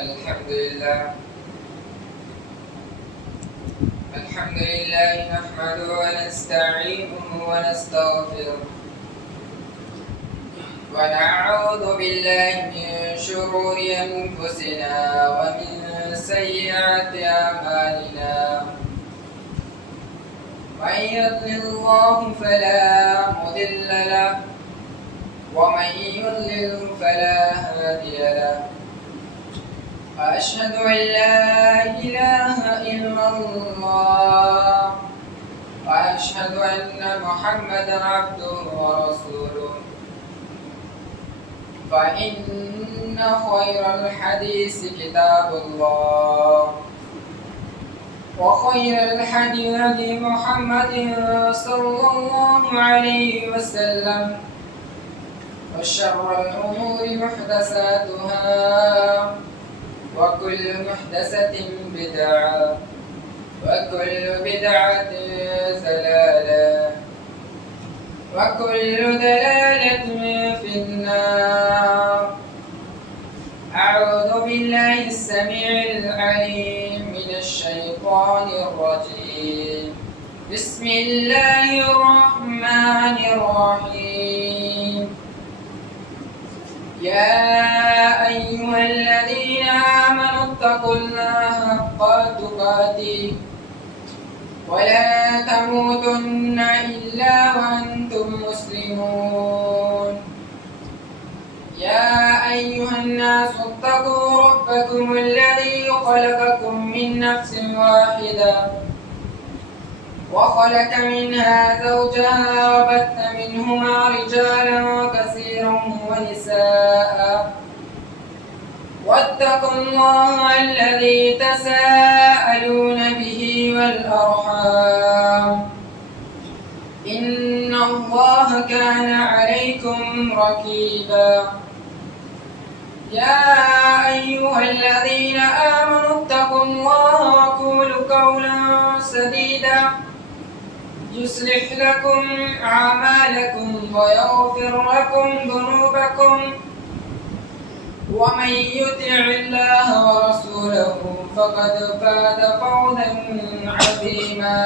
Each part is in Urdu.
الحمد لله نحمده ونستعينه ونستغفره ونعوذ بالله من شرور أنفسنا ومن سيئات أعمالنا من يضلل الله فلا مضل له ومن يضلل فلا هادي له وأشهد أن لا إله إلا الله وأشهد أن محمدا عبده ورسوله فإن خير الحديث كتاب الله وخير الهدي هدي محمد صلى الله عليه وسلم وشر الأمور محدثاتها وكل محدثة بدعة وكل بدعة ضلالة وكل ضلالة في النار. أعوذ بالله السميع العليم من الشيطان الرجيم. بسم الله الرحمن الرحيم. يا أيها الذين آمنوا اتقوا الله حق تقاته ولا تموتن إلا وأنتم مسلمون. يا أيها الناس اتقوا ربكم الذي خلقكم من نفس واحدة وخلق منها زوجها وبث منهما رجالا كثيرا ونساء واتقوا الله الذي تساءلون به والأرحام إن الله كان عليكم رقيبا. يا أيها الذين آمنوا اتقوا الله وقولوا قولا سديدا يصلح لكم أعمالكم ويغفر لكم ذنوبكم ومن يطع الله ورسوله فقد فاز فوزا عظيما.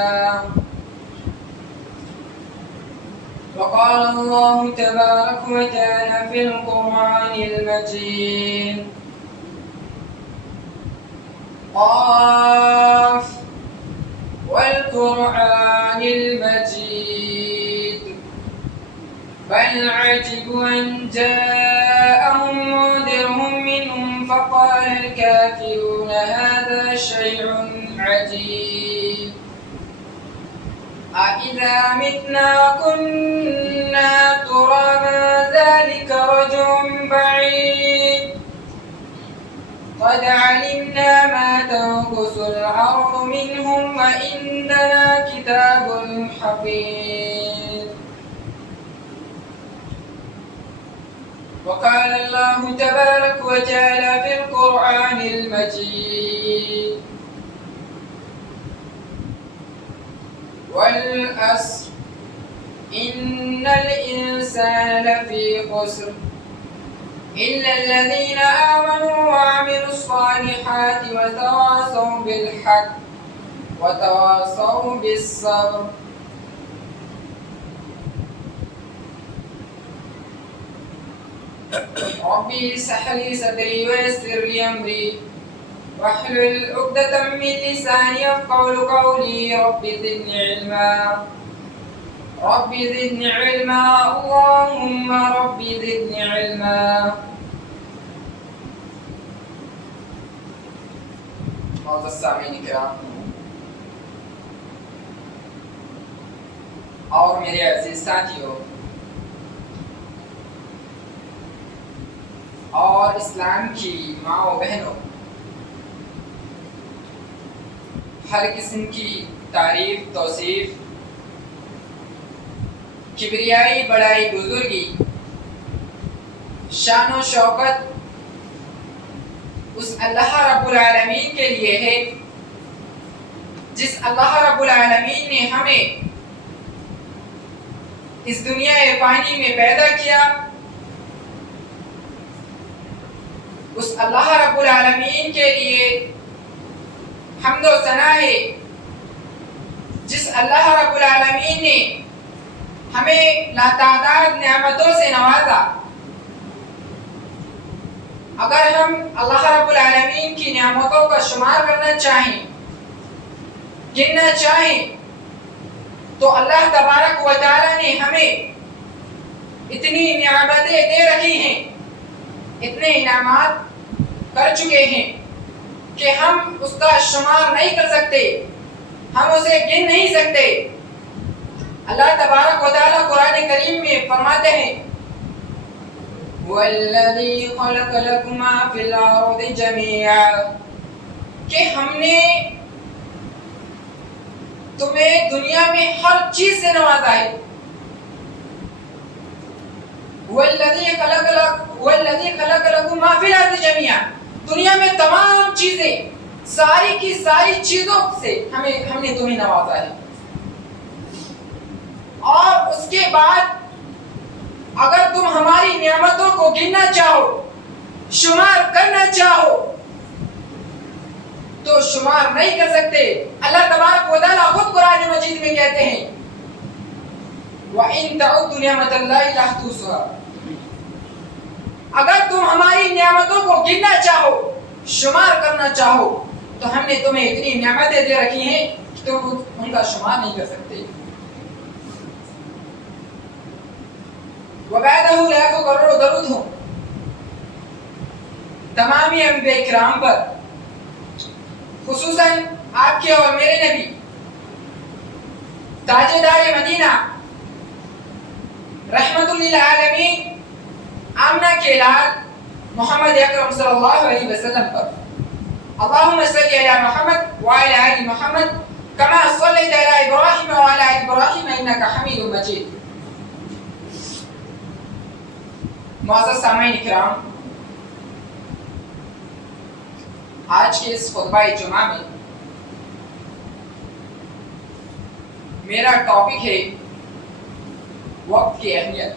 وقال الله تبارك وتعالى في القرآن المجيد قاف والقرآن المجيد بل عجبوا أن جاءهم منذر منهم فقال الكافرون هذا شيء عجيب أإذا متنا وكنا ترابا ذلك رجع بعيد قد علمنا ما تنقص الأرض منهم وإننا كتاب حفيظ. وقال الله تبارك وتعالى في القرآن المجيد والعصر إن الإنسان لفي خسر إلا الذين آمنوا وعملوا الصالحات وتواصوا بالحق وتواصوا بالصبر. ربي اشرح لي صدري ويسر لي أمري واحلل عقدة من لساني يفقهوا قولي. رب زدني علما اللهم رب زدني علما. معزز سامعین کرام اور میرے عزیز ساتھیوں اور اسلام کی ماں و بہنوں، ہر قسم کی تعریف توصیف کبریائی بڑائی بزرگی شان و شوکت اس اللہ رب العالمین کے لیے ہے جس اللہ رب العالمین نے ہمیں اس دنیا فانی میں پیدا کیا اس اللہ رب العالمین کے لیے حمد و ثنا ہے جس اللہ رب العالمین نے ہمیں لاتعداد نعمتوں سے نوازا۔ اگر ہم اللہ رب العالمین کی نعمتوں کا شمار کرنا چاہیں، گننا چاہیں، تو اللہ تبارک و تعالی نے ہمیں اتنی نعمتیں دے رکھی ہیں، اتنے انعامات کر چکے ہیں کہ ہم اس کا شمار نہیں کر سکتے، ہم اسے گن نہیں سکتے۔ اللہ تبارک و تعالی قرآن کریم میں فرماتے ہیں وَالَّذِي خَلَقَ لَكُم مَّا فِي الْأَرْضِ جَمِيعًا، کہ ہم نے تمہیں دنیا میں ہر چیز سے نوازا ہے۔ وَالَّذِي خَلَقَ لَكُم مَّا فِي الْأَرْضِ جَمِيعًا، دنیا میں تمام چیزیں، ساری کی ساری چیزوں سے ہم نے تمہیں نوازا ہے۔ اور اس کے بعد اگر تم ہماری نعمتوں کو گننا چاہو، شمار کرنا چاہو، تو شمار نہیں کر سکتے۔ اللہ تبارک و تعالیٰ خود قرآن مجید میں کہتے ہیں وَإِن تَعُدُّوا نِعْمَتَ اللَّهِ لَا تُحْصُوهَا، اگر تم ہماری نعمتوں کو گننا چاہو، شمار کرنا چاہو، تو ہم نے تمہیں اتنی نعمتیں دے رکھی ہیں کہ تم ان کا شمار نہیں کر سکتے۔ وَبَعْدَهُ لاکھوں کروڑوں درود ہوں تمامی انبیاء کرام پر، خصوصاً آپ کے اور میرے نبی تاجدار مدینہ رحمت للعالمین آمنہ کے لال محمد اکرم صلی اللہ علیہ وسلم پر۔ اللہم صلی علی محمد وعلی آل محمد کما صلیت علی ابراہیم وعلی آل ابراہیم انکا حمید مجید۔ معزز سامعین کرام، آج کے اس خطبہ جمعہ میں میرا ٹاپک ہے وقت کی اہمیت۔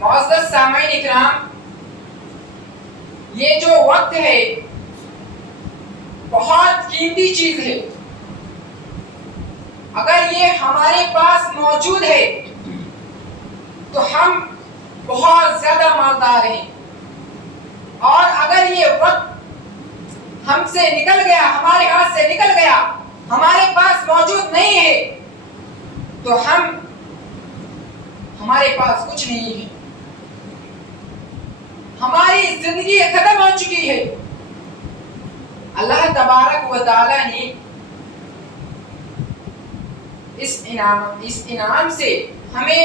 معزز سامعین اکرام، یہ جو وقت ہے بہت قیمتی چیز ہے۔ اگر یہ ہمارے پاس موجود ہے تو ہم بہت زیادہ مالدار ہیں، اور اگر یہ وقت ہم سے نکل گیا، ہمارے ہاتھ سے نکل گیا، ہمارے پاس موجود نہیں ہے، تو ہمارے پاس کچھ نہیں ہے، ہماری زندگی ختم ہو چکی ہے۔ اللہ تبارک و تعالی نے اس انعام سے ہمیں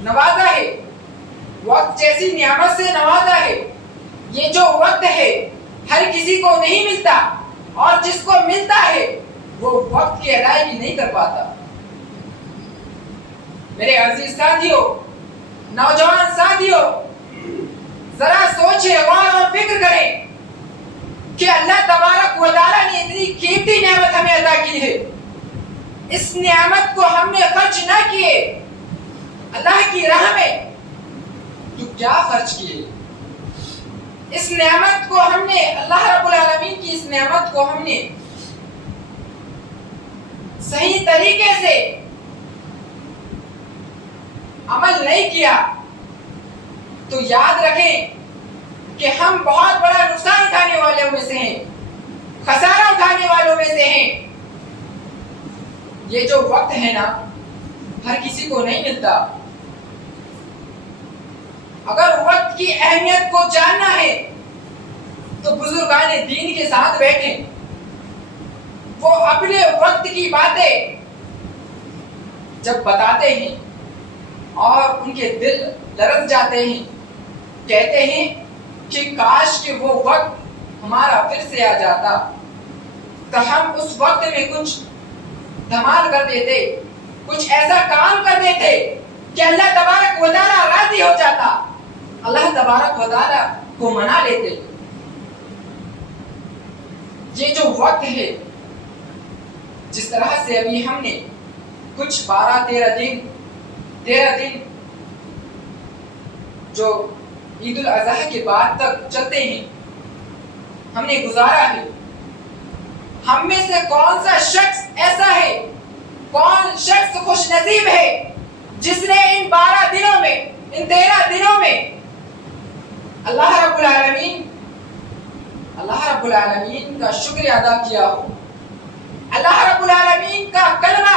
نوازا ہے، وقت جیسی نعمت سے نوازا ہے۔ یہ جو وقت ہے ہر کسی کو نہیں ملتا، اور جس کو ملتا ہے وہ وقت کی ادائیگی نہیں کر پاتا۔ میرے عزیز ساتھیوں، نوجوان ساتھیوں، ذرا سوچیں، غور اور فکر کریں کہ اللہ تبارک و تعالیٰ نے اتنی قیمتی نعمت ہمیں عطا کی ہے، اس نعمت کو ہم نے خرچ نہ کیے اللہ کی راہ میں، تو کیا خرچ کیے؟ اس نعمت کو ہم نے، اللہ رب العالمین کی اس نعمت کو ہم نے صحیح طریقے سے عمل نہیں کیا تو یاد رکھیں کہ ہم بہت بڑا نقصان اٹھانے والوں میں سے ہیں، خسارہ اٹھانے والوں میں سے ہیں۔ یہ جو وقت ہے نا، ہر کسی کو نہیں ملتا۔ اگر وقت کی اہمیت کو جاننا ہے تو بزرگان دین کے ساتھ بیٹھیں، وہ اپنے وقت کی باتیں جب بتاتے ہیں اور ان کے دل لرز جاتے ہیں، کہتے ہیں کہ کاش کہ وہ وقت ہمارا پھر سے آ جاتا تو ہم اس وقت میں کچھ دھمال کر دیتے، کچھ ایسا کام کر دیتے کہ اللہ تبارک و تعالیٰ راضی ہو جاتا، اللہ تبارک و تعالیٰ کو منا لیتے۔ یہ جو وقت ہے، جس طرح سے ابھی ہم نے کچھ 12-13 دن جو عید الاضحیٰ کے بعد تک چلتے ہیں ہم نے گزارا ہے. ہم میں سے کون سا شخص ایسا ہے، کون شخص خوش نصیب ہے جس نے ان 12 دنوں میں، ان 13 دنوں میں اللہ رب العالمین کا شکر ادا کیا ہو، اللہ رب العالمین کا کلمہ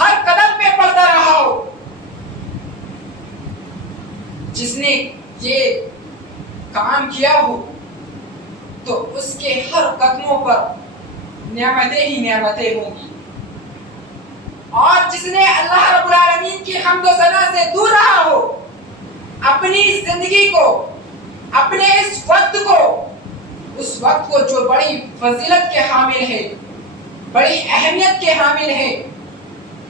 ہر قدم پہ پڑھتا رہا ہو. جس نے یہ کام کیا ہو تو اس کے ہر قدموں پر نعمتیں ہی نعمتیں ہوں گی. اور جس نے اللہ رب العالمین کی حمد و ثنا سے دور رہا ہو، اپنی زندگی کو، اپنے اس وقت کو جو بڑی فضیلت کے حامل ہے، بڑی اہمیت کے حامل ہے،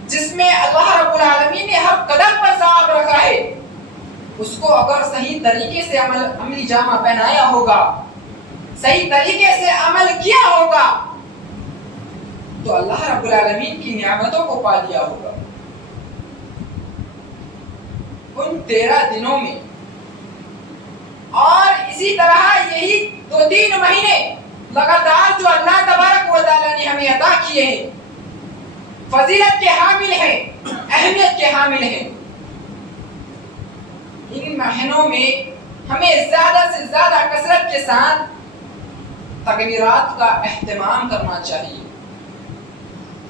جس میں اللہ رب العالمین نے ہر قدم پر ثواب رکھا ہے، اس کو اگر صحیح طریقے سے عملی جامہ پہنایا ہوگا، صحیح طریقے سے عمل کیا ہوگا، تو اللہ رب العالمین کی نعمتوں کو پا لیا ہوگا. ان 13 دنوں میں اور اسی طرح یہی 2-3 مہینے لگاتار جو اللہ تبارک و تعالیٰ نے ہمیں عطا کیے ہیں، فضیلت کے حامل ہیں، اہمیت کے حامل ہیں. ان مہینوں میں ہمیں زیادہ سے زیادہ کثرت کے ساتھ تکبیرات کا اہتمام کرنا چاہیے،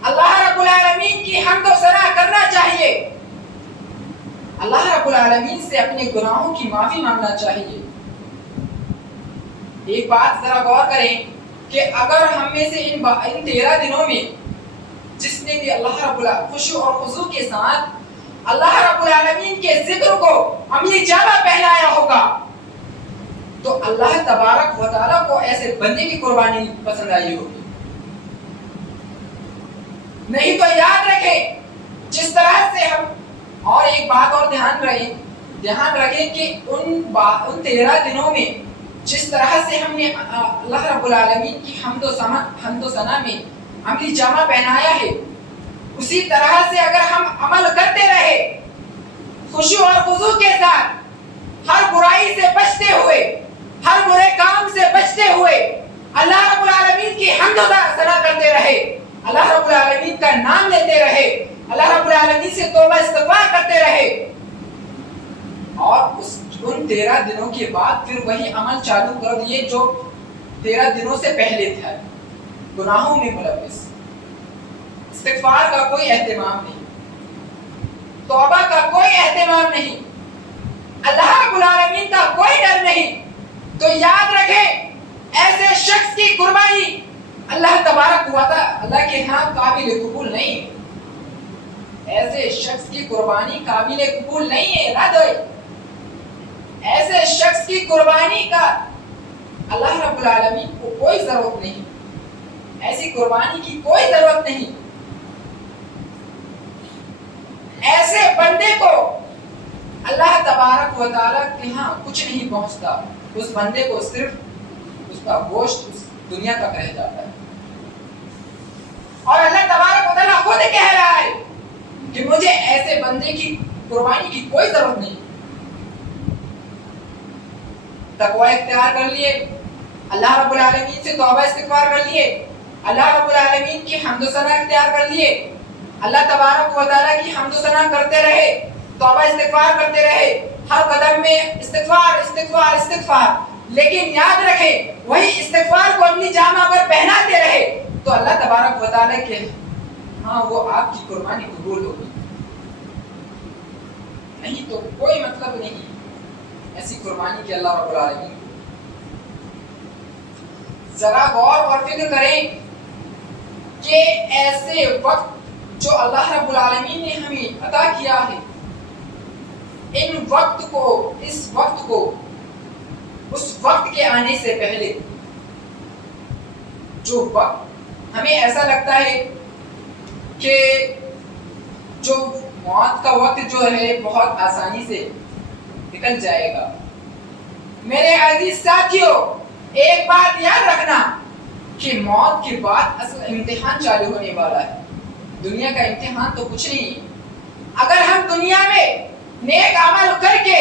اللہ رب العالمین کی حمد و ثنا کرنا چاہیے، اللہ رب العالمین سے اپنے گناہوں کی معافی مانگنا چاہیے. ایک بات ذرا غور کریں کہ اگر ہم میں سے ان 13 دنوں میں جس نے بھی اللہ رب العالمین خشوع اور خضوع کے ساتھ اللہ رب العالمین کے ذکر کو عملی جامہ پہنایا ہوگا تو اللہ تبارک و تعالیٰ کو ایسے بندے کی قربانی پسند آئی ہوگی. نہیں تو یاد رکھیں، جس طرح سے ہم، اور ایک بات اور دھیان رکھیں کہ ان 13 دنوں میں جس طرح سے ہم نے اللہ رب العالمین کی حمد و ثنا میں عملی جامہ پہنایا ہے، اسی طرح سے اگر ہم عمل کرتے رہے خشوع اور خضوع کے ساتھ، ہر برائی سے بچتے ہوئے، ہر برے کام سے بچتے ہوئے، اللہ رب العالمین کی حمد و ثنا کرتے رہے، اللہ رب العالمین کا نام لیتے رہے، اللہ رب العالمین سے توبہ استغفار کرتے رہے، اور ان 13 دنوں کے بعد پھر وہی عمل چالو کر دیے جو 13 دنوں سے پہلے تھا، گناہوں میں ملوث، استغفار کا کوئی اہتمام نہیں، توبہ کا کوئی اہتمام نہیں، اللہ رب العالمین کا کوئی ڈر نہیں، تو یاد رکھیں ایسے شخص کی قربانی اللہ تبارک و تعالیٰ کے ہاں قابل قبول نہیں ہے. ایسے شخص کی قربانی قابل قبول نہیں ہے، رد ہے. ایسے شخص کی قربانی کا اللہ رب العالمین کو کوئی ضرورت نہیں، ایسی قربانی کی کوئی ضرورت نہیں. ایسے بندے کو اللہ تبارک و تعالیٰ کے ہاں کچھ نہیں پہنچتا، اس بندے کو صرف اس کا گوشت اس دنیا تک رہ جاتا ہے. اور اللہ تبارک و تعالیٰ خود کہہ رہا ہے کہ مجھے ایسے بندے کی قربانی کی کوئی ضرورت نہیں. تقوی اختیار کر لیے، اللہ رب العالمین سے توبہ استغفار کر لیے، اللہ رب العالمین کی حمد و ثنا اختیار کر لیے، اللہ تبارک و تعالیٰ کی حمد و ثنا کرتے رہے، توبہ استغفار کرتے رہے، ہر قدم میں استغفار استغفار استغفار. لیکن یاد رکھیں وہی استغفار کو عملی جامہ پر پہناتے رہے تو اللہ تبارک و تعالیٰ کے ہاں وہ آپ کی قربانی قبول ہوگی. نہیں تو کوئی مطلب نہیں ایسی قربانی کی اللہ رب العالمین. ذرا غور اور فکر کریں کہ ایسے وقت جو اللہ رب العالمین نے ہمیں عطا کیا ہے، ان وقت کو، اس وقت کو اس وقت کے آنے سے پہلے جو وقت ہمیں ایسا لگتا ہے کہ جو موت کا وقت جو ہے بہت آسانی سے نکل جائے گا. میرے عزیز ساتھیوں، ایک بات یاد رکھنا کہ موت کے بعد اصل امتحان چالو ہونے والا ہے. دنیا کا امتحان تو کچھ نہیں ہے. اگر ہم دنیا میں نیک عمل کر کے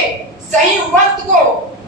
صحیح وقت کو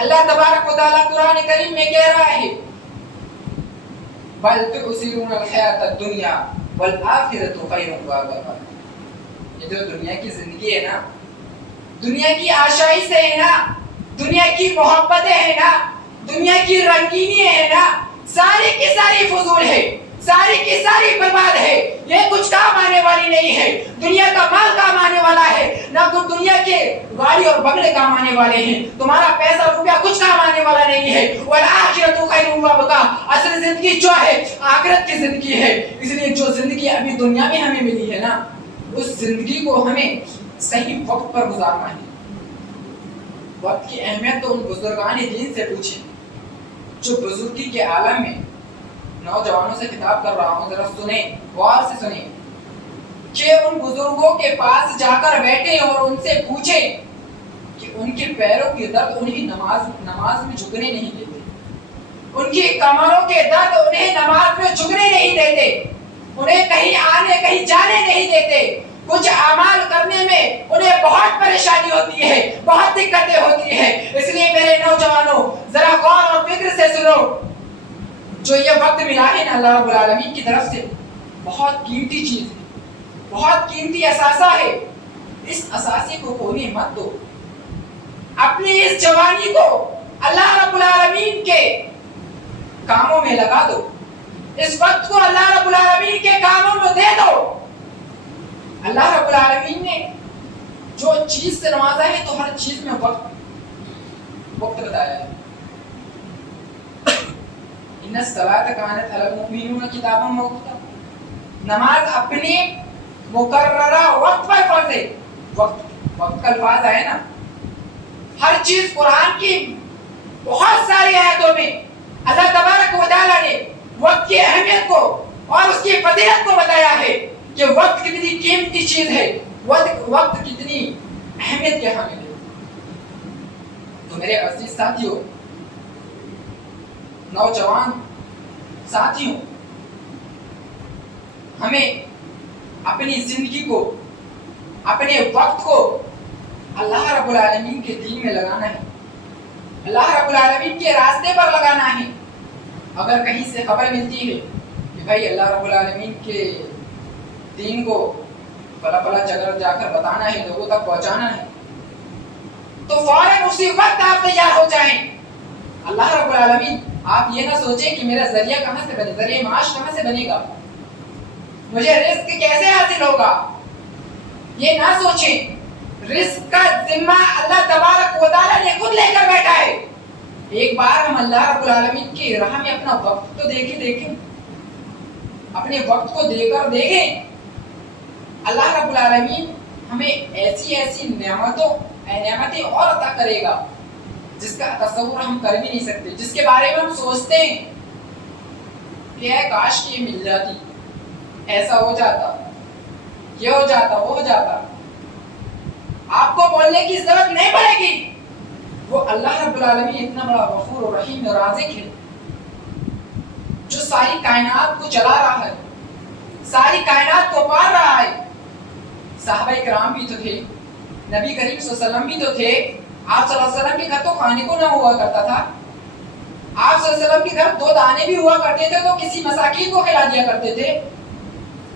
اللہ تبارک و تعالیٰ قرآن کریم میں کہہ رہا ہے بل تؤثرون الحیات الدنیا والآخرۃ خیر وابقا. یہ جو دنیا کی زندگی ہے نا، دنیا کی آشائشیں ہیں نا، دنیا کی محبتیں ہیں نا، دنیا کی رنگینی ہے نا، ساری کی ساری فضول ہے، ساری کی ساری برباد ہے. یہ کچھ کام آنے والی نہیں ہے. دنیا کا مال کام آنے والا ہے نہ، تو دنیا کے گاڑی اور بنگلے کام آنے والے ہیں. تمہارا پیسہ روپیہ کچھ کام آنے والا نہیں ہے. والآخرۃ خیر وابقا. اصل زندگی جو ہے آخرت کی زندگی ہے. اس لیے جو زندگی ابھی دنیا میں ہمیں ملی ہے نا، اس زندگی کو ہمیں صحیح وقت پر گزارنا ہے. وقت کی اہمیت تو ان بزرگان دین سے پوچھیں جو بزرگی کے عالم میں. نوجوانوں سے خطاب کر رہا ہوں، ذرا سنیں، غور سے سنیں کہ ان بزرگوں کے پاس جا کر بیٹھیں اور ان سے پوچھیں کہ ان کے پیروں کی درد انہیں نماز میں جھکنے نہیں دیتے، ان کی کمروں کے درد انہیں نماز میں جھکنے نہیں دیتے، انہیں کہیں آنے کہیں جانے نہیں دیتے. کچھ اعمال کرنے میں انہیں بہت پریشانی ہوتی ہے، بہت دقتیں ہوتی ہیں. اس لیے میرے نوجوانوں ذرا غور اور فکر سے سنو. جو یہ وقت ملا ہے نا اللہ رب العالمین کی طرف سے، بہت قیمتی چیز ہے، بہت قیمتی اثاثہ ہے. اس اثاثے کو کھونے مت دو. اپنی اس جوانی کو اللہ رب العالمین کے کاموں میں لگا دو. اس وقت کو اللہ رب العالمین کے کاموں میں دے دو. اللہ رب العالمین نے جو چیز سے نوازا ہے تو ہر چیز میں وقت بتایا ہے. ان الصلاۃ کانت علی المؤمنین کتابا موقوتا. نماز اپنے مقررہ وقت پر فرض ہے. وقت کا الفاظ آئے نا، ہر چیز قرآن کی بہت ساری آیتوں میں اللہ تبارک و تعالیٰ نے وقت کی اہمیت کو اور اس کی فضیلت کو بتایا ہے کہ وقت کتنی قیمتی چیز ہے، وقت کتنی اہمیت کے حامل ہے. تو میرے عزیز ساتھیوں، نوجوان ساتھیوں، ہمیں اپنی زندگی کو، اپنے وقت کو اللہ رب العالمین کے دین میں لگانا ہے، اللہ رب العالمین کے راستے پر لگانا ہے. اگر کہیں سے خبر ملتی ہے کہ بھائی اللہ رب العالمین کے دین کو فلاں فلاں جگہ جا کر بتانا ہے، لوگوں تک پہنچانا ہے، تو فوراً اسی وقت آپ تیار ہو جائیں. اللہ رب العالمین، آپ یہ نہ سوچیں کہ میرا ذریعہ کہاں سے بنے، ذریعہ معاش کہاں سے بنے گا، مجھے رزق کیسے حاصل ہوگا، یہ نہ سوچیں. رزق کا ذمہ اللہ تبارک و تعالیٰ نے خود لے کر بیٹھا ہے. ایک بار ہم اللہ رب العالمین کی راہ میں اپنا وقت تو دیکھیں، اپنے وقت کو دے کر دیکھیں. اللہ رب العالمین ہمیں ایسی نعمتیں اور عطا کرے گا جس کا تصور ہم کر بھی نہیں سکتے، جس کے بارے میں ہم سوچتے ہیں کہ اے کاش کہ یہ مل جاتی، ایسا ہو جاتا، یہ ہو جاتا، وہ ہو جاتا. آپ کو بولنے کی ضرورت نہیں پڑے گی. وہ اللہ رب العالمین اتنا بڑا غفور و رحیم و رازق ہے جو ساری کائنات کو چلا رہا ہے، ساری کائنات کو پال رہا ہے. صحابہ کرام بھی تو تھے، نبی کریم صلی اللہ علیہ وسلم بھی تو تھے. آپ صلی اللہ علیہ وسلم کے گھر تو کھانے کو نہ ہوا کرتا تھا. آپ صلی اللہ علیہ وسلم کے گھر 2 دانے بھی ہوا کرتے تھے تو کسی مساکین کو کھلا دیا کرتے تھے.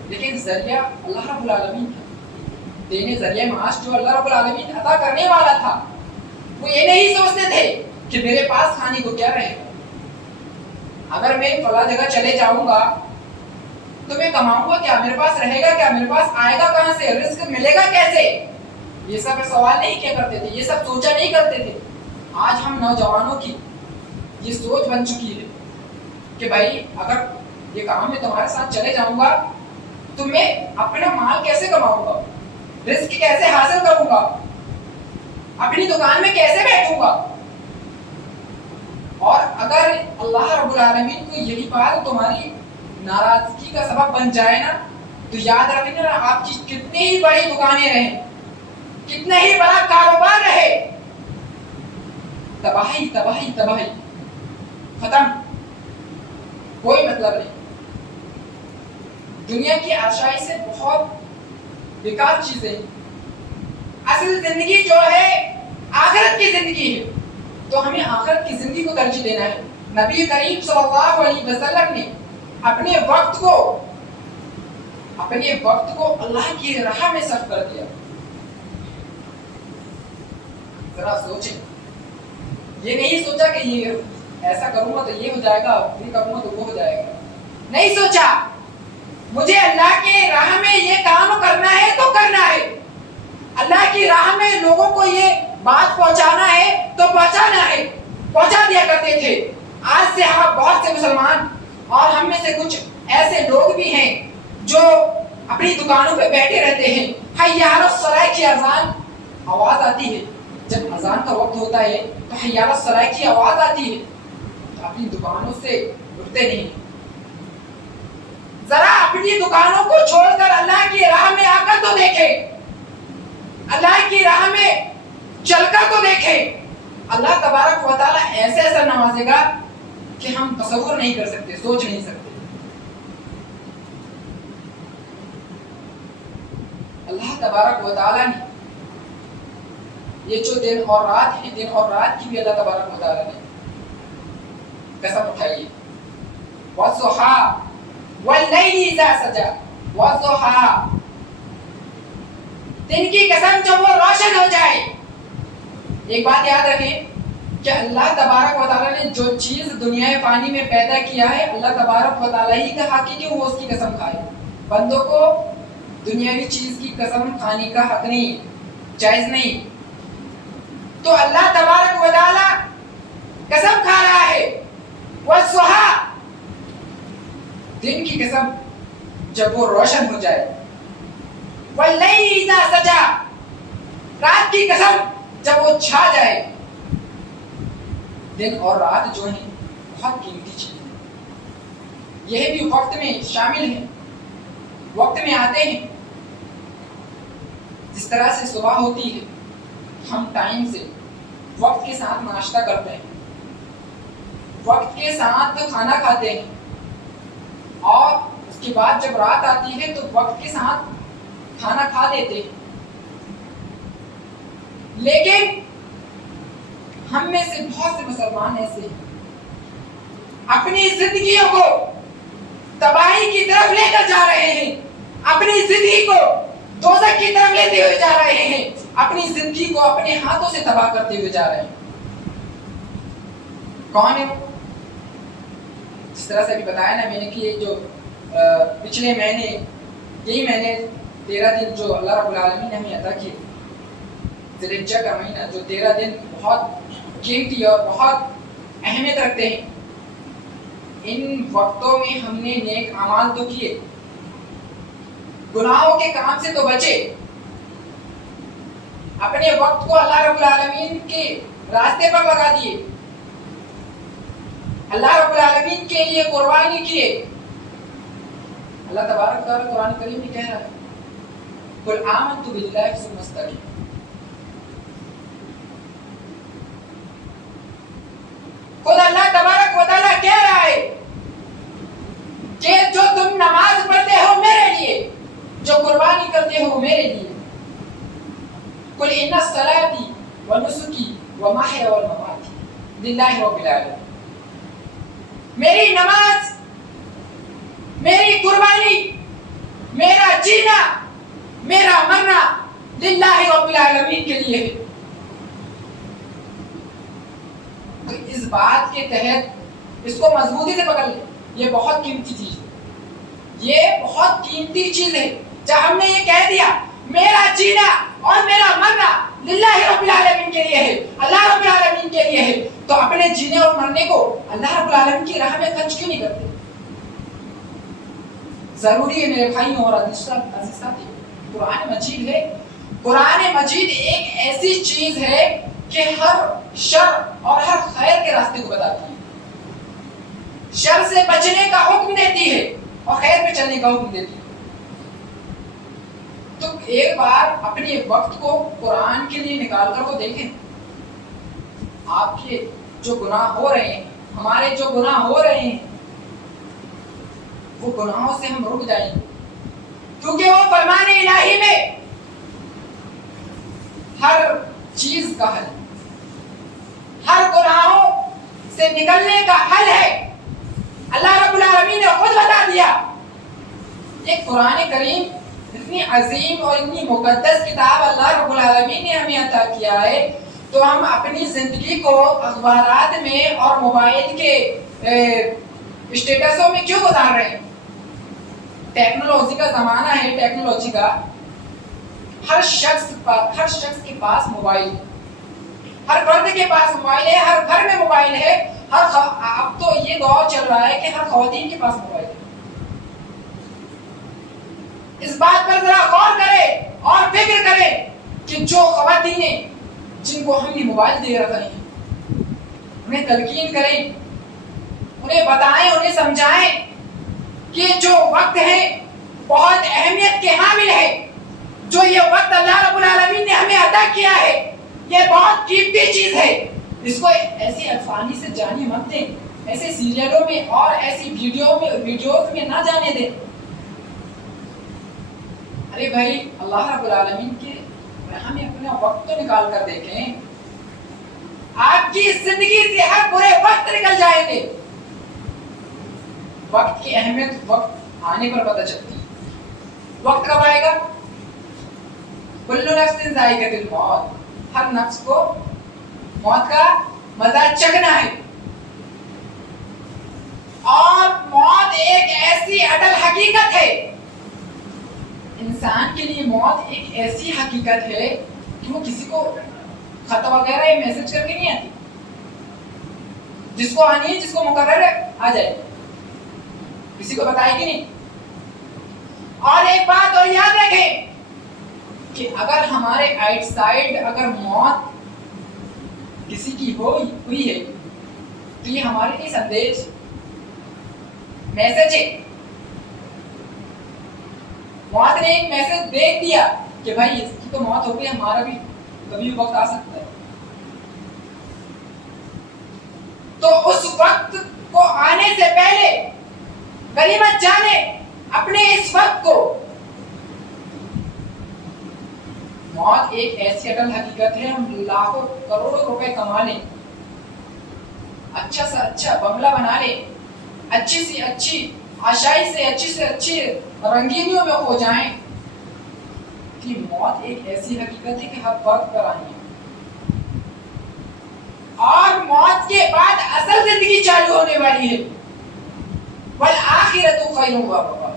لیکن ذریعہ اللہ رب العالمین تھا. دینے ذریعہ معاش جو اللہ رب العالمین عطا کرنے والا تھا، وہ یہ نہیں سوچتے تھے کہ میرے پاس کھانے کو کیا رہے گا، اگر میں فلاں جگہ چلے جاؤں گا تو میں کماؤں گا کیا، میرے پاس رہے گا کیا، میرے پاس آئے گا کہاں سے، رزق ملے گا کیسے. یہ سب سوال نہیں کیا کرتے تھے، یہ سب سوچا نہیں کرتے تھے. آج ہم نوجوانوں کی یہ سوچ بن چکی ہے کہ بھائی اگر یہ کام میں تمہارے ساتھ چلے جاؤں گا تو میں اپنا مال کیسے کماؤں گا، رزق کیسے حاصل کروں گا، اپنی دکان میں کیسے بیٹھوں گا. اور اگر اللہ رب العالمین کو یہی بات تمہاری ناراضگی کا سبب بن جائے نا، تو یاد رکھیں نا، آپ کی کتنی ہی بڑی دکانیں رہیں، کتنا ہی بڑا کاروبار رہے، تباہی تباہی تباہی، ختم، کوئی مطلب نہیں. دنیا کی آشائش سے بہت بیکار چیزیں. اصل زندگی جو ہے آخرت کی زندگی ہے. تو ہمیں آخرت کی زندگی کو ترجیح دینا ہے. نبی کریم صلی اللہ علیہ وسلم نے اپنے وقت کو اللہ کی راہ میں صرف کر دیا. ذرا سوچیں, یہ نہیں سوچا کہ یہ ایسا کروں گا تو یہ ہو جائے گا, یہ کروں گا تو وہ ہو جائے گا. نہیں سوچا, مجھے اللہ کے راہ میں یہ کام کرنا ہے تو کرنا ہے. اللہ کی راہ میں لوگوں کو یہ بات پہنچانا ہے تو پہنچانا ہے. پہنچا دیا کرتے تھے. آج سے بہت سے مسلمان اور ہم میں سے کچھ ایسے لوگ بھی ہیں جو اپنی دکانوں پہ بیٹھے رہتے ہیں. حی علی الصلاۃ کی اذان آواز آتی ہے, جب اذان کا وقت ہوتا ہے تو حی علی الصلاۃ کی آواز آتی ہے تو اپنی دکانوں سے اٹھتے نہیں. ذرا اپنی دکانوں کو چھوڑ کر اللہ کی راہ میں آ کر تو دیکھیں, اللہ کی راہ میں چل کر تو دیکھیں. اللہ تبارک و تعالی ایسے ایسا نوازے گا کہ ہم تصور نہیں کر سکتے, سوچ نہیں سکتے. اللہ تبارک و تعالی نے یہ جو دن اور رات ہیں, دن اور رات کی بھی اللہ تبارک و تعالی نے قسم اٹھائی ہے. وَالضُّحَىٰ وَاللَّيْلِ إِذَا سَجَىٰ وَالضُّحَىٰ, دن کی قسم جب وہ روشن ہو جائے. ایک بات یاد رکھیں کہ اللہ تبارک و تعالی نے جو چیز دنیا فانی میں پیدا کیا ہے, اللہ تبارک و تعالی ہی کا حق ہے کہ وہ اس کی قسم کھائے. بندوں کو دنیاوی چیز کی قسم کھانے کا حق نہیں, جائز نہیں. تو اللہ تبارک و تعالی قسم کھا رہا ہے وَالضُّحَىٰ, دن کی قسم جب وہ روشن ہو جائے. وَاللَّيْلِ إِذَا سَجَىٰ, رات کی قسم جب وہ چھا جائے. دن اور رات جو ہیں بہت قیمتی چیز ہیں. یہ بھی وقت میں شامل ہیں, وقت میں آتے ہیں. جس طرح سے صبح ہوتی ہے, ہم ٹائم سے وقت کے ساتھ ناشتہ کرتے ہیں, وقت کے ساتھ کھانا کھاتے ہیں, اور اس کے بعد جب رات آتی ہے تو وقت کے ساتھ کھانا کھا لیتے ہیں. لیکن ہم میں سے بہت سے مسلمان ایسے ہیں اپنی زندگیوں کو تباہی کی طرف لے کر جا رہے ہیں, اپنی زندگی کو دوزخ کی طرف لیتے ہوئے جا رہے ہیں, اپنی زندگی کو اپنے ہاتھوں سے تباہ کرتے ہوئے جا رہے ہیں. کون ہے وہ؟ جس طرح سے ابھی بتایا نا میں نے کہ یہ جو پچھلے مہینے, یہی مہینے 13 دن جو اللہ رب العالمین نے ہمیں عطا کیے, ذی الحجہ کا مہینہ, جو 13 دن بہت قیمتی اور بہت اہمیت رکھتے ہیں. ان وقتوں میں ہم نے نیک اعمال تو کیے, گناہوں کے کام سے تو بچے, اپنے وقت کو اللہ رب العالمین کے راستے پر لگا دیے, اللہ رب العالمین کے لیے قربانی کیے. اللہ تبارک و تعالی قرآن کریم میں کہہ رہا ہے قُلْ آمَنْتُ بِاللَّهِ ثُمَّ اسْتَقِمْ. خود اللہ تبارک و تعالی کہہ رہا ہے کہ جو تم نماز پڑھتے ہو میرے لیے, جو قربانی کرتے ہو میرے لیے. قُلْ إِنَّ الصَّلَاةِ وَنُسُكِي وَمَحْيَايَ وَمَمَاتِي لِلَّهِ رَبِّ الْعَالَمِينَ. میری نماز, میری قربانی, میرا جینا, میرا مرنا للہ رب العالمین کے لیے ہے. تو اس بات کے تحت اس کو مضبوطی سے پکڑ لیں, یہ بہت قیمتی چیز ہے, یہ بہت قیمتی چیز ہے. جب ہم نے یہ کہہ دیا میرا جینا اور میرا مرنا للہ رب العالمین کے لیے ہے, اللہ رب العالمین کے لیے ہے, تو اپنے جینے اور مرنے کو اللہ رب العالمین کی راہ میں خرچ کیوں نہیں کرتے؟ ضروری ہے میرے بھائیوں اور عزیزات, قرآن مجید ہے. قرآن مجید ایک ایسی چیز ہے کہ ہر شر اور ہر خیر کے راستے کو بتاتی ہے. شر سے بچنے کا حکم دیتی ہے اور خیر پہ چلنے کا حکم دیتی ہے. تو ایک بار اپنے وقت کو قرآن کے لیے نکال کر تو دیکھیں. آپ کے جو گناہ ہو رہے ہیں, ہمارے جو گناہ ہو رہے ہیں, وہ گناہوں سے ہم رک جائیں گے, کیونکہ وہ فرمان الہی میں ہر چیز کا حل, ہر سے نکلنے کا حل ہے اللہ رب العالمین نے خود بتا دیا. یہ قرآن کریم اتنی عظیم اور اتنی مقدس کتاب اللہ رب العالمین نے ہمیں عطا کیا ہے، تو ہم اپنی زندگی کو اخبارات میں اور موبائل کے اسٹیٹسوں میں کیوں گزار رہے ہیں؟ ٹیکنالوجی کا زمانہ ہے، ٹیکنالوجی کا ہر شخص کے پاس موبائل، ہر فرد کے پاس موبائل ہے، ہر گھر میں موبائل ہے. اب تو یہ دور چل رہا ہے کہ ہر خواتین کے پاس موبائل ہے. اس بات پر ذرا غور کریں اور فکر کریں کہ جو خواتینیں جن کو ہم یہ موبائل دے رہے ہیں انہیں تلقین کریں، انہیں بتائیں، انہیں سمجھائیں کہ جو وقت ہے بہت اہمیت کے حامل ہے. جو یہ وقت اللہ رب العالمین نے ہمیں عطا کیا ہے یہ بہت قیمتی چیز ہے. اس کو ایسی آسانی سے جانے مت دیں، ایسے سیریلوں میں اور ایسی ویڈیوز میں نہ جانے دیں. ارے بھائی اللہ رب العالمین کے راہ میں اپنا وقت تو نکال کر دیکھیں. آپ کی زندگی سے ہر برے وقت نکل جائیں گے. وقت کی اہمیت وقت آنے پر پتہ چلتی ہے. وقت کب آئے گا؟ کل نفس ذائقۃ الموت. ہر نفس کو موت کا مزہ چکھنا ہے. اور موت ایک ایسی اٹل حقیقت ہے، انسان کے لیے موت ایک ایسی حقیقت ہے کہ وہ کسی کو خط وغیرہ یا میسج کر کے نہیں آتی. جس کو آنی ہے، جس کو مقرر ہے آ جائے، کسی کو بتائے گی نہیں. اور ایک بات اور یاد رکھیں کہ اگر ہمارے آؤٹ سائڈ اگر موت کسی کی ہوئی ہے تو یہ ہمارے لیے سندیش میسج ہے. موت نے ایک میسج دے دیا کہ بھائی اس کی تو موت ہو گئی، ہمارا بھی کبھی وقت آ سکتا ہے. تو اس وقت کو آنے سے پہلے غنیمت جانے اپنے اس وقت کو. موت ایک ایسی اٹل حقیقت ہے، ہم لاکھوں کروڑوں روپے کما لیں، اچھا سے اچھا بنگلہ بنا لیں، اچھی سے اچھی آشائی سے اچھی رنگینیوں میں ہو جائیں، کہ موت ایک ایسی حقیقت ہے کہ ہر وقت پر آنی ہے. اور موت کے بعد اصل زندگی چالو ہونے والی ہے. والآخرۃ خیر وابقیٰ.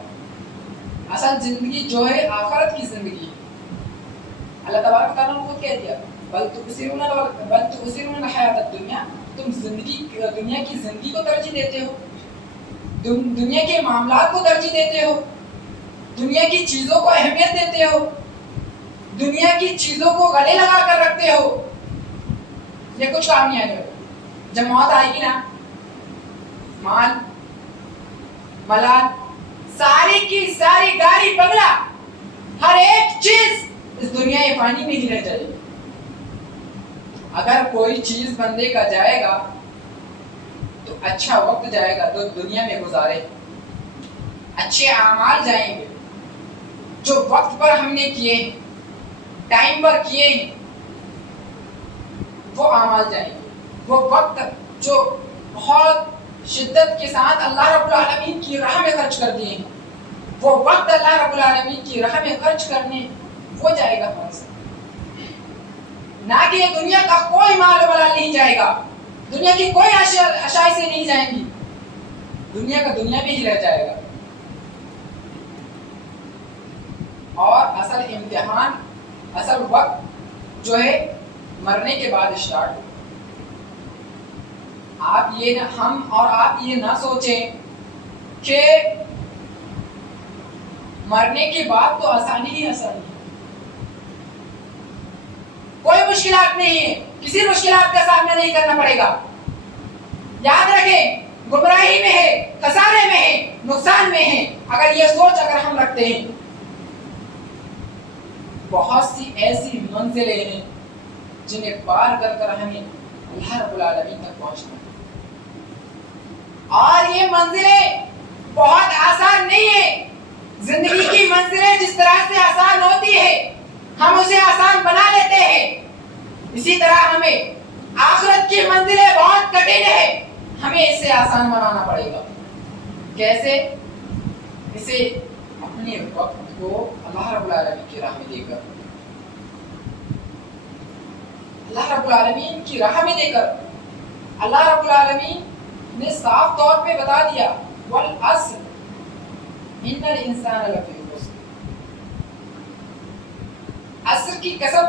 اصل زندگی جو ہے آخرت کی زندگی ہے. اللہ تبارک تعالیٰ نے خود کہہ دیا بل تؤثرون الحیاۃ الدنیا. تم دنیا کی زندگی کو ترجیح دیتے ہو، دنیا کے معاملات کو ترجیح دیتے ہو، دنیا کی چیزوں کو اہمیت دیتے ہو، دنیا کی چیزوں کو گلے لگا کر رکھتے ہو. یہ کچھ کام نہیں آئے گا. جب موت آئے گی نا، مال ملال ساری کی ساری گاڑی بنگلہ ہر ایک چیز اس دنیا فانی میں ہی رہ جائے گی. اگر کوئی چیز بندے کا جائے گا تو اچھا وقت جائے گا تو دنیا میں گزارے، اچھے اعمال جائیں گے جو وقت پر ہم نے کیے، ٹائم پر کیے، وہ اعمال جائیں گے. وہ وقت جو بہت شدت کے ساتھ اللہ رب العالمین کی راہ میں خرچ کر دیے ہیں، وہ وقت اللہ رب العالمین کی راہ میں خرچ کرنے وہ جائے گا ہمارے سے. نہ کہ یہ دنیا کا کوئی مال و ملال نہیں جائے گا، دنیا کی کوئی اشیاء سے نہیں جائیں گی، دنیا کا دنیا میں ہی رہ جائے گا. اور اصل امتحان، اصل وقت جو ہے مرنے کے بعد اسٹارٹ ہو. ہم اور آپ یہ نہ سوچیں کہ مرنے کے بعد تو آسانی ہی آسانی ہے، کوئی مشکلات نہیں ہے، کسی مشکلات کا سامنا نہیں کرنا پڑے گا. یاد رکھیں گمراہی میں ہے، خسارے میں ہے، نقصان میں ہے اگر یہ سوچ اگر ہم رکھتے ہیں. بہت سی ایسی منزلیں ہیں جنہیں پار کر کر ہمیں اللہ رب العالمین تک پہنچنا ہے. اور یہ منزلیں بہت آسان نہیں ہیں. زندگی کی منزلیں جس طرح سے آسان ہوتی ہے ہم اسے آسان بنا لیتے ہیں، اسی طرح ہمیں آخرت کی منزلیں بہت کٹھن ہے. ہمیں اسے آسان بنانا پڑے گا. کیسے؟ اسے اپنے وقت کو اللہ رب العالمین کی راہ میں دے کر، اللہ رب العالمین کی راہ میں دے کر. اللہ رب العالمین نے صاف طور پہ بتا دیا والعصر ان الانسان لفی خسر. عصر کی قسم،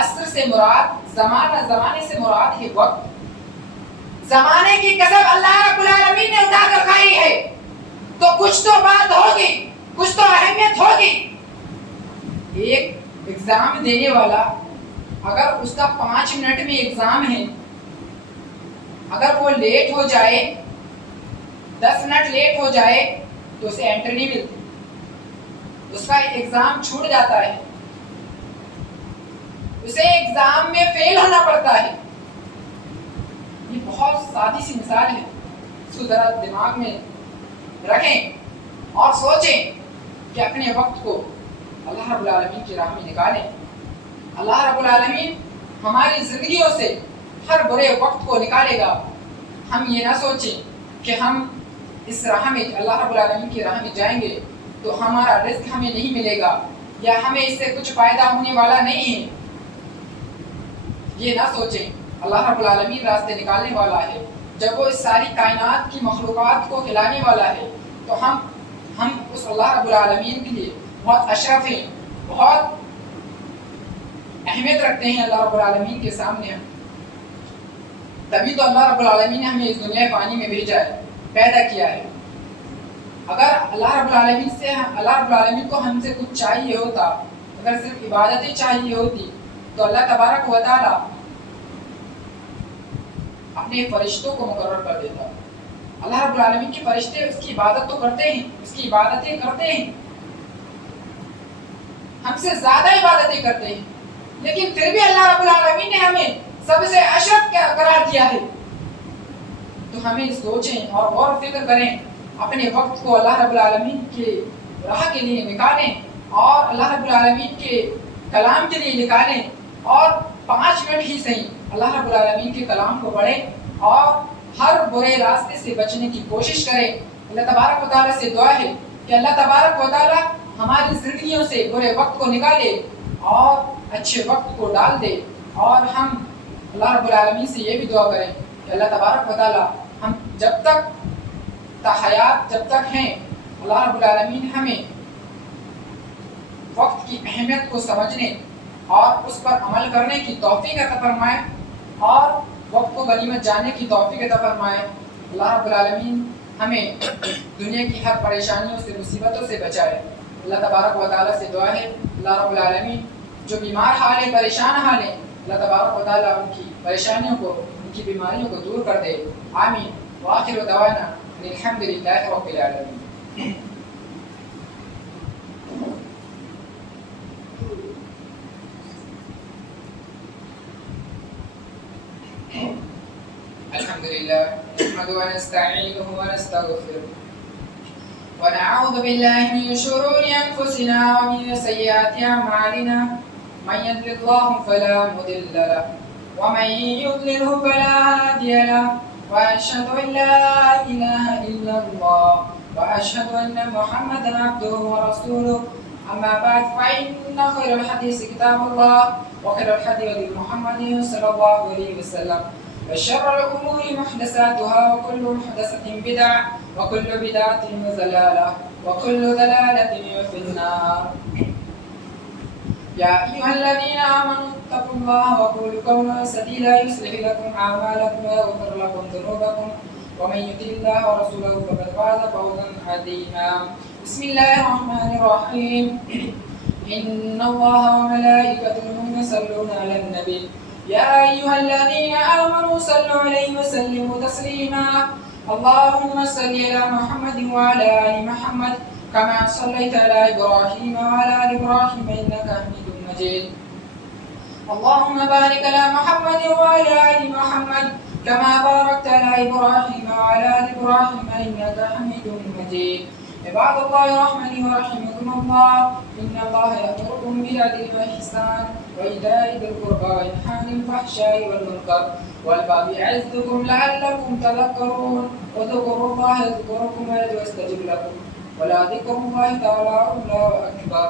عصر سے مراد زمانہ، زمانے سے مراد ہے وقت. زمانے کی قسم اللہ رب العالمین نے اٹھا کر کھائی ہے، تو کچھ تو بات ہوگی، کچھ تو اہمیت ہوگی. ایک ایگزام دینے والا اگر اس کا 5 منٹ میں ایگزام ہے، اگر وہ لیٹ ہو جائے، 10 منٹ لیٹ ہو جائے تو اسے انٹری نہیں ملتی، اس کا ایگزام چھوٹ جاتا ہے، اسے ایگزام میں فیل ہونا پڑتا ہے. یہ بہت سادی سی مثال ہے، اس کو ذرا دماغ میں رکھیں اور سوچیں کہ اپنے وقت کو اللہ رب العالمین کی راہ میں نکالیں. اللہ رب العالمین ہماری زندگیوں سے ہر برے وقت کو نکالے گا. ہم یہ نہ سوچیں کہ ہم اس راہ میں، اللہ رب العالمین کی راہ میں جائیں گے تو ہمارا رزق ہمیں نہیں ملے گا یا ہمیں اس سے کچھ فائدہ ہونے والا نہیں ہے. یہ نہ سوچیں، اللہ رب العالمین راستے نکالنے والا ہے. جب وہ اس ساری کائنات کی مخلوقات کو ہلانے والا ہے تو ہم اس اللہ رب العالمین کے لیے بہت اشرف ہیں، بہت اہمیت رکھتے ہیں اللہ رب العالمین کے سامنے. تبھی تو اللہ رب العالمین نے ہمیں اس دنیا فانی میں بھیجا ہے، پیدا کیا ہے. اگر اللہ رب العالمین کو ہم سے کچھ چاہیے ہوتا، اگر صرف عبادتیں چاہیے ہوتی تو اللہ تبارک و تعالی اپنے فرشتوں کو مقرر کر دیتا. اللہ رب العالمین کے فرشتے اس کی عبادت تو کرتے ہیں، اس کی عبادتیں کرتے ہیں، ہم سے زیادہ عبادتیں کرتے ہیں، لیکن پھر بھی اللہ رب العالمین نے ہمیں سب سے اشرف قرار دیا ہے. تو ہمیں سوچیں اور غور و فکر کریں، اپنے وقت کو اللہ رب العالمین کے راہ کے لیے نکالیں اور اللہ رب العالمین کے کلام کے لیے نکالیں، اور 5 منٹ ہی صحیح اللہ رب العالمین کے کلام کو پڑھیں اور ہر برے راستے سے بچنے کی کوشش کریں. اللہ تبارک و تعالیٰ سے دعا ہے کہ اللہ تبارک و تعالیٰ ہماری زندگیوں سے برے وقت کو نکالے اور اچھے وقت کو ڈال دے. اور ہم اللہ رب العالمین سے یہ بھی دعا کریں کہ اللہ تبارک و تعالیٰ ہم جب تک تحیات جب تک ہیں، اللہ رب العالمین ہمیں وقت کی اہمیت کو سمجھنے اور اس پر عمل کرنے کی توفیق عطا فرمائے اور وقت کو غنیمت جاننے کی توفیق عطا فرمائے. اللہ رب العالمین ہمیں دنیا کی ہر پریشانیوں سے، مصیبتوں سے بچائے. اللہ تبارک و تعالیٰ سے دعا ہے اللہ رب العالمین جو بیمار حال ہیں، پریشان حال ہیں، اللہ تبارک و تعالیٰ ان کی پریشانیوں کو، ان کی بیماریوں کو دور کر دے. آمین. وآخر دعوانا الحمد للہ رب العالمین. الحمد لله نحمده ونستعينه ونستغفره ونعوذ بالله من شرور أنفسنا ومن سيئات أعمالنا. من يضلل الله فلا مضل له ومن يضلله فلا هادي له. وأشهد أن لا إله إلا الله وأشهد أن محمدا عبده ورسوله. أما بعد فإن خير الحديث كتاب الله وخير الهدي هدي محمد صلى الله عليه وسلم. وشر الأمور محدثاتها وكل محدثة بدعة وكل بدعة ضلالة وكل ضلالة في النار. يا أيها الذين آمنوا اتقوا الله وقولوا قولا سديدا يصلح لكم أعمالكم ويغفر لكم ذنوبكم ومن يطع الله ورسوله فقد فاز فوزا عظيما. بسم الله الرحمن الرحيم. إن الله وملائكته يصلون على النبي يا أيها الذين آمنوا صلوا عليه وسلموا تسليما. اللهم صل على محمد وعلى آل محمد كما صليت على إبراهيم وعلى آل إبراهيم إنك حميد مجيد. اللهم بارك على محمد وعلى آل محمد كما باركت على إبراهيم وعلى آل إبراهيم إنك حميد مجيد. عباد الله رحمني ورحمكم الله، إن الله يأمركم بالعدل والإحسان وإيتاء ذي القربى وينهى عن الفحشاء والمنكر والبغي يعظكم لعلكم تذكرون. واذكروا الله يذكركم ويستجب لكم ولذكر الله تعالى الله أكبر.